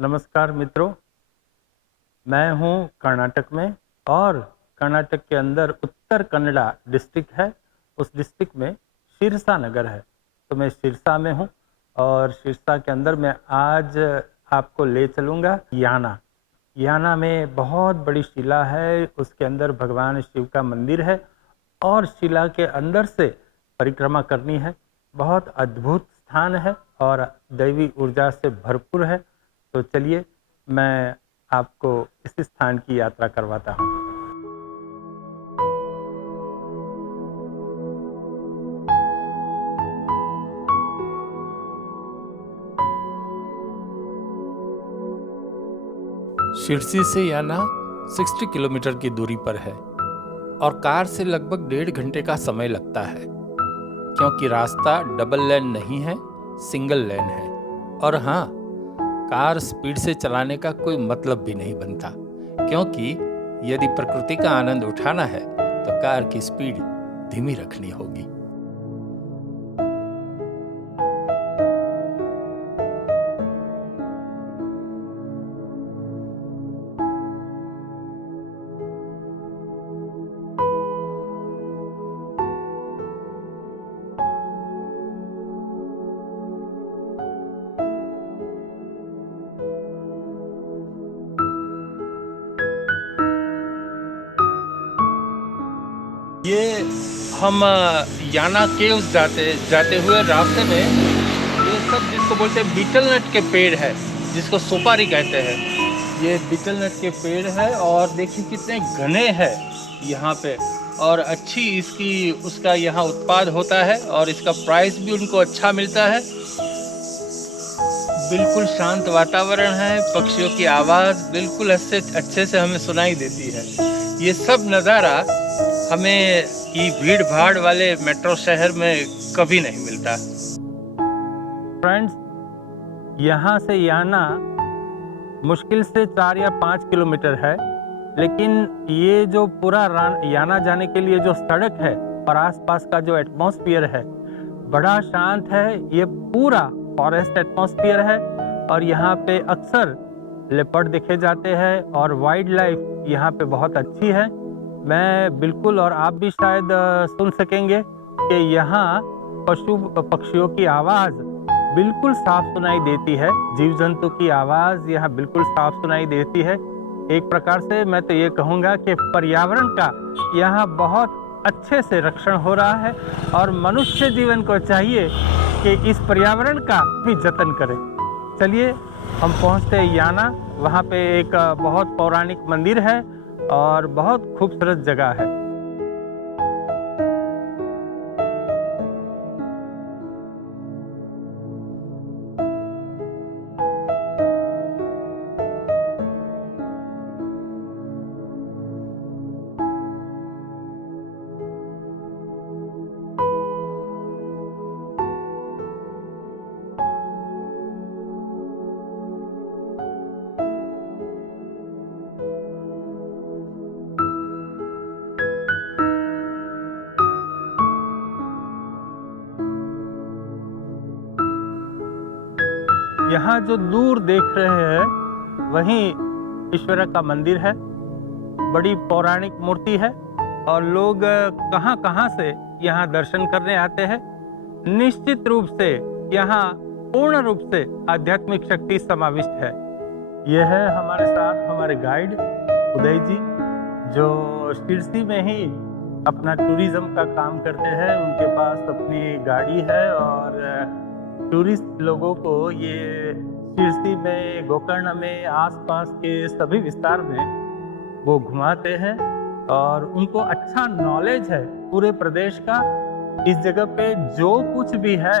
नमस्कार मित्रों, मैं हूं कर्नाटक में और कर्नाटक के अंदर उत्तर कन्नड़ा डिस्ट्रिक्ट है। उस डिस्ट्रिक्ट में सिरसा नगर है। तो मैं सिरसा में हूं और सिरसा के अंदर मैं आज आपको ले चलूँगा याना। याना में बहुत बड़ी शिला है, उसके अंदर भगवान शिव का मंदिर है और शिला के अंदर से परिक्रमा करनी है। बहुत अद्भुत स्थान है और दैवी ऊर्जा से भरपूर है। तो चलिए मैं आपको इस स्थान की यात्रा करवाता हूँ। शिरसी से याना 60 किलोमीटर की दूरी पर है और कार से लगभग 1.5 घंटे का समय लगता है, क्योंकि रास्ता डबल लेन नहीं है, सिंगल लेन है। और हाँ, कार स्पीड से चलाने का कोई मतलब भी नहीं बनता, क्योंकि यदि प्रकृति का आनंद उठाना है तो कार की स्पीड धीमी रखनी होगी। ये हम याना केव्स जाते हुए रास्ते में ये सब जिसको बोलते हैं बीटल नट के पेड़ है, जिसको सुपारी कहते हैं। ये बीटल नट के पेड़ है और देखिए कितने घने हैं यहाँ पे, और अच्छी इसकी उसका यहाँ उत्पाद होता है और इसका प्राइस भी उनको अच्छा मिलता है। बिल्कुल शांत वातावरण है, पक्षियों की आवाज़ बिल्कुल अच्छे से हमें सुनाई देती है। ये सब नज़ारा हमें ये भीड़ भाड़ वाले मेट्रो शहर में कभी नहीं मिलता। फ्रेंड्स, यहाँ से याना मुश्किल से 4 या 5 किलोमीटर है, लेकिन ये जो पूरा याना जाने के लिए जो सड़क है और आसपास का जो एटमॉस्फेयर है बड़ा शांत है। ये पूरा फॉरेस्ट एटमॉस्फेयर है और यहाँ पे अक्सर लेपर्ड देखे जाते हैं और वाइल्ड लाइफ यहाँ पे बहुत अच्छी है। मैं बिल्कुल, और आप भी शायद सुन सकेंगे कि यहाँ पक्षियों की आवाज़ बिल्कुल साफ सुनाई देती है। जीव जंतु की आवाज़ यहाँ बिल्कुल साफ सुनाई देती है। एक प्रकार से मैं तो ये कहूँगा कि पर्यावरण का यहाँ बहुत अच्छे से रक्षण हो रहा है और मनुष्य जीवन को चाहिए कि इस पर्यावरण का भी जतन करें। चलिए हम पहुँचते हैं याना। वहाँ पे एक बहुत पौराणिक मंदिर है और बहुत खूबसूरत जगह है। यहाँ जो दूर देख रहे हैं वहीं ईश्वर का मंदिर है। बड़ी पौराणिक मूर्ति है और लोग कहाँ कहाँ से यहाँ दर्शन करने आते हैं। निश्चित रूप से यहाँ पूर्ण रूप से आध्यात्मिक शक्ति समाविष्ट है। यह है हमारे साथ हमारे गाइड उदय जी, जो शिरसी में ही अपना टूरिज्म का काम करते हैं। उनके पास अपनी गाड़ी है और टूरिस्ट लोगों को ये शिरसी में, गोकर्ण में, आसपास के सभी विस्तार में वो घुमाते हैं और उनको अच्छा नॉलेज है पूरे प्रदेश का। इस जगह पे जो कुछ भी है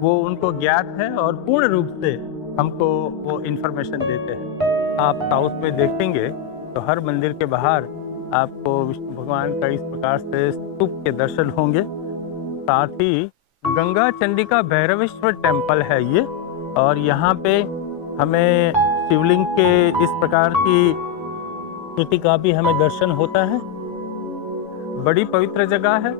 वो उनको ज्ञात है और पूर्ण रूप से हमको वो इन्फॉर्मेशन देते हैं। आप साउथ में देखेंगे तो हर मंदिर के बाहर आपको विष्णु भगवान का इस प्रकार से स्तूप के दर्शन होंगे। साथ ही गंगा चंडिका भैरवेश्वर टेम्पल है ये, और यहाँ पे हमें शिवलिंग के इस प्रकार की कृति का भी हमें दर्शन होता है। बड़ी पवित्र जगह है।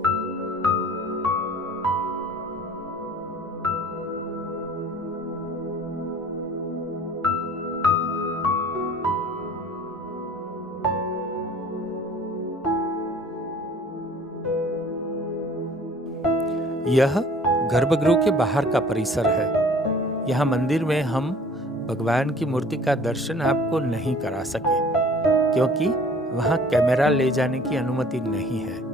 यह गर्भगृह के बाहर का परिसर है। यहाँ मंदिर में हम भगवान की मूर्ति का दर्शन आपको नहीं करा सके, क्योंकि वहाँ कैमरा ले जाने की अनुमति नहीं है।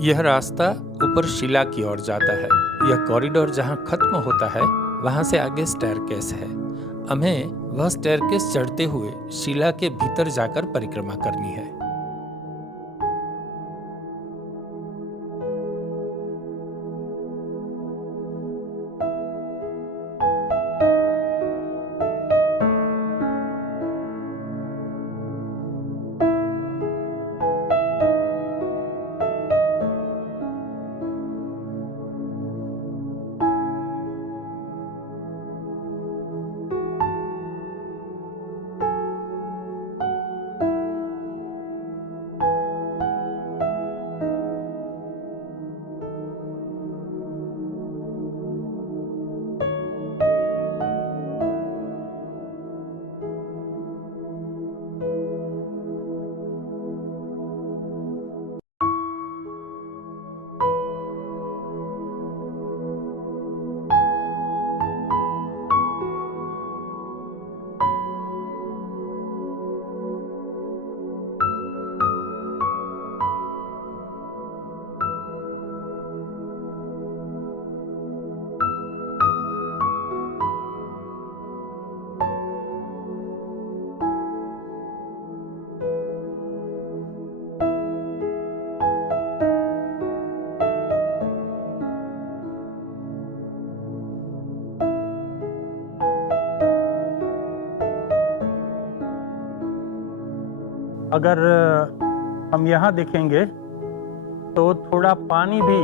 यह रास्ता ऊपर शिला की ओर जाता है। यह कॉरिडोर जहाँ खत्म होता है वहाँ से आगे स्टेयरकेस है। हमें वह स्टेयरकेस चढ़ते हुए शिला के भीतर जाकर परिक्रमा करनी है। अगर हम यहाँ देखेंगे तो थोड़ा पानी भी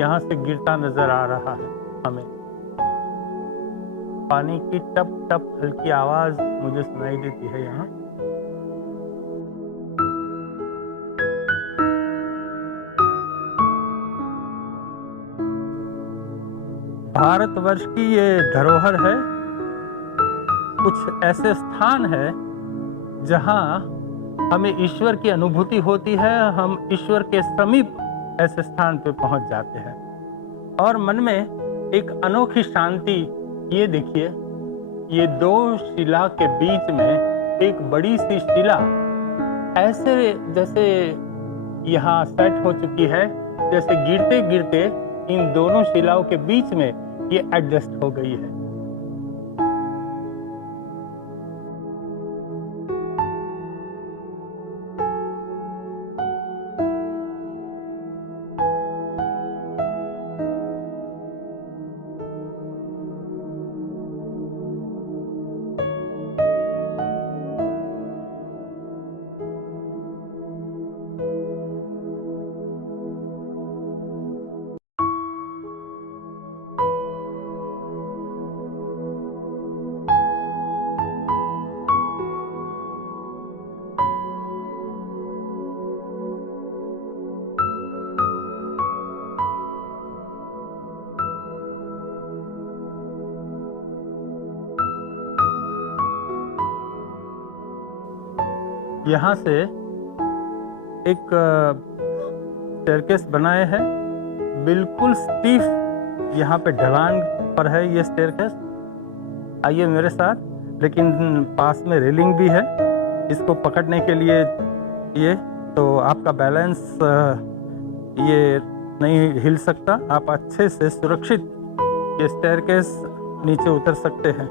यहाँ से गिरता नजर आ रहा है हमें। पानी की टप टप हल्की आवाज मुझे सुनाई देती है यहाँ। भारतवर्ष की ये धरोहर है। कुछ ऐसे स्थान है जहाँ हमें ईश्वर की अनुभूति होती है। हम ईश्वर के समीप ऐसे स्थान पे पहुंच जाते हैं और मन में एक अनोखी शांति। ये देखिए, ये दो शिला के बीच में एक बड़ी सी शिला ऐसे जैसे यहाँ सेट हो चुकी है, जैसे गिरते गिरते इन दोनों शिलाओं के बीच में ये एडजस्ट हो गई है। यहाँ से एक स्टेयरकेस बनाए हैं, बिल्कुल स्टीफ यहाँ पे ढलान पर है ये स्टेयरकेस। आइए मेरे साथ, लेकिन पास में रेलिंग भी है इसको पकड़ने के लिए। ये तो आपका बैलेंस ये नहीं हिल सकता, आप अच्छे से सुरक्षित ये स्टेयरकेस नीचे उतर सकते हैं।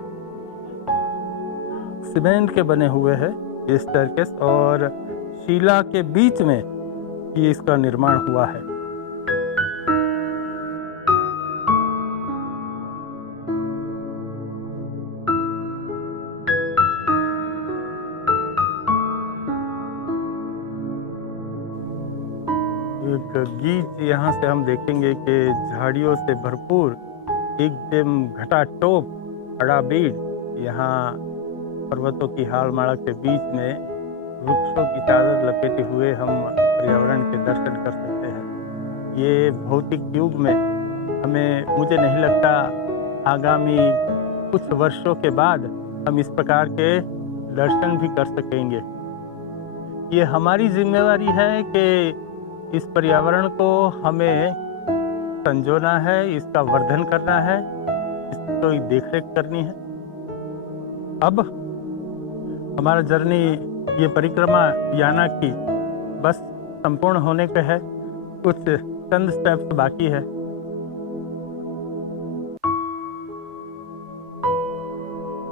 सीमेंट के बने हुए हैं ये स्टेयरकेस और शिला के बीच में ये इसका निर्माण हुआ है। एक गीच यहाँ से हम देखेंगे कि झाड़ियों से भरपूर एकदम घटाटोप अड़ाबीड यहाँ पर्वतों की हालमाला के बीच में वृक्षों की चादर लपेटे हुए हम पर्यावरण के दर्शन कर सकते हैं। ये भौतिक युग में मुझे नहीं लगता आगामी कुछ वर्षों के बाद हम इस प्रकार के दर्शन भी कर सकेंगे। ये हमारी जिम्मेवारी है कि इस पर्यावरण को हमें संजोना है, इसका वर्धन करना है, इसकी देखरेख करनी है। अब हमारा जर्नी, ये परिक्रमा याना की बस संपूर्ण होने का है, कुछ चंद स्टेप्स बाकी है।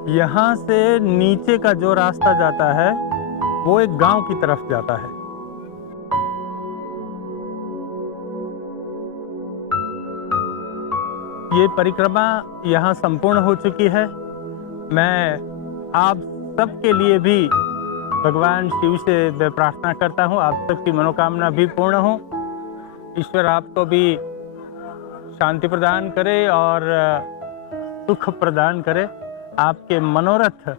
यहाँ से नीचे का जो रास्ता जाता है वो एक गांव की तरफ जाता है। ये परिक्रमा यहाँ संपूर्ण हो चुकी है। मैं आप सबके लिए भी भगवान शिव से मैं प्रार्थना करता हूँ, आप सबकी मनोकामना भी पूर्ण हो। ईश्वर आपको भी शांति प्रदान करे और सुख प्रदान करे। आपके मनोरथ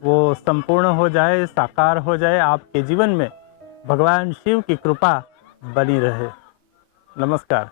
वो संपूर्ण हो जाए, साकार हो जाए, आपके जीवन में भगवान शिव की कृपा बनी रहे। नमस्कार।